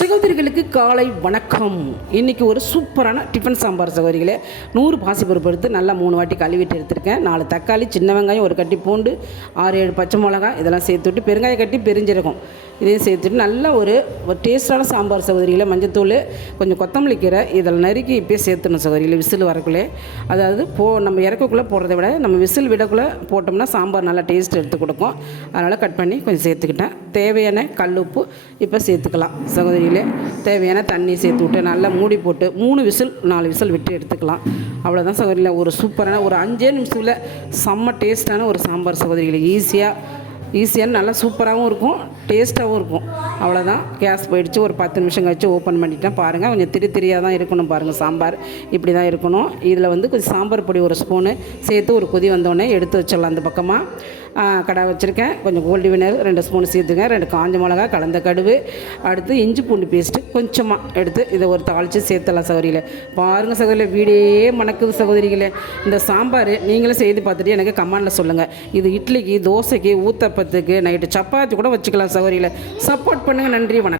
சகோதரிகளுக்கு காலை வணக்கம். இன்றைக்கி ஒரு சூப்பரான டிஃபன் சாம்பார் சகோதரிகளே. நூறு பாசிப்பருப்பு எடுத்து நல்லா மூணு வாட்டி கழுவிட்டு எடுத்திருக்கேன். நாலு தக்காளி சின்ன வெங்காயம் ஒரு கட்டி பூண்டு ஆறு ஏழு பச்சை மிளகாய் இதெல்லாம் சேர்த்துட்டு பெருங்காய கட்டி பெரிஞ்சிருக்கும். இதையும் சேர்த்துட்டு நல்ல ஒரு ஒரு டேஸ்டான சாம்பார் சகோதரிகளை மஞ்சத்தூள் கொஞ்சம் கொத்தமல்லி கீரை இதில் நறுக்கி இப்போயே சேர்த்துணும் சகோதரிகளை விசில் வரக்குள்ளே. அதாவது போ நம்ம இறக்கக்குள்ளே போடுறத விட நம்ம விசில் விடக்குள்ளே போட்டோம்னா சாம்பார் நல்லா டேஸ்ட் எடுத்து கொடுக்கும். அதனால் கட் பண்ணி கொஞ்சம் சேர்த்துக்கிட்டேன். தேவையான கல் உப்பு இப்போ சேர்த்துக்கலாம் சகோதரி சகோதரிகளே தேவையான தண்ணி சேர்த்து விட்டு நல்லா மூடி போட்டு மூணு விசில் நாலு விசில் விட்டு எடுத்துக்கலாம். அவ்வளோதான் சகோதரியில் ஒரு சூப்பரான ஒரு அஞ்சே நிமிஷத்தில் செம்ம டேஸ்ட்டான ஒரு சாம்பார் சகோதரிகளை. ஈஸியாக ஈஸியாக நல்லா சூப்பராகவும் இருக்கும் டேஸ்ட்டாகவும் இருக்கும். அவ்வளோதான் கேஸ் போயிடுச்சு ஒரு பத்து நிமிஷம் கழிச்சு ஓப்பன் பண்ணிட்டேன். பாருங்கள் கொஞ்சம் திரி திரியாக தான் இருக்கணும் பாருங்கள் சாம்பார். இப்படி தான் இருக்கணும். இதில் வந்து கொஞ்சம் சாம்பார் பொடி ஒரு ஸ்பூனு சேர்த்து ஒரு கொதி வந்தோடனே எடுத்து வச்சிடலாம் அந்த பக்கமாக கடை வச்சுருக்கேன். கொஞ்சம் கோல்டு வினர் ரெண்டு ஸ்பூன் சேர்த்துங்க. ரெண்டு காஞ்ச மிளகா கலந்த கடுகு. அடுத்து இஞ்சி பூண்டு பேஸ்ட்டு கொஞ்சமாக எடுத்து இதை ஒரு தாளித்து சேர்த்தலாம் சகோதரியில் பாருங்கள் சகோதரியில் வீடே மணக்குது சகோதரிகளே. இந்த சாம்பார் நீங்களும் செய்து பார்த்துட்டு எனக்கு கமெண்டில் சொல்லுங்கள் இது இட்லிக்கு தோசைக்கு ஊத்தப்பத்துக்கு நைட்டு சப்பாத்தி கூட வச்சுக்கலாம் சகோதரியில் சப்போர்ட் பண்ணுங்கள் நன்றி வணக்கம்.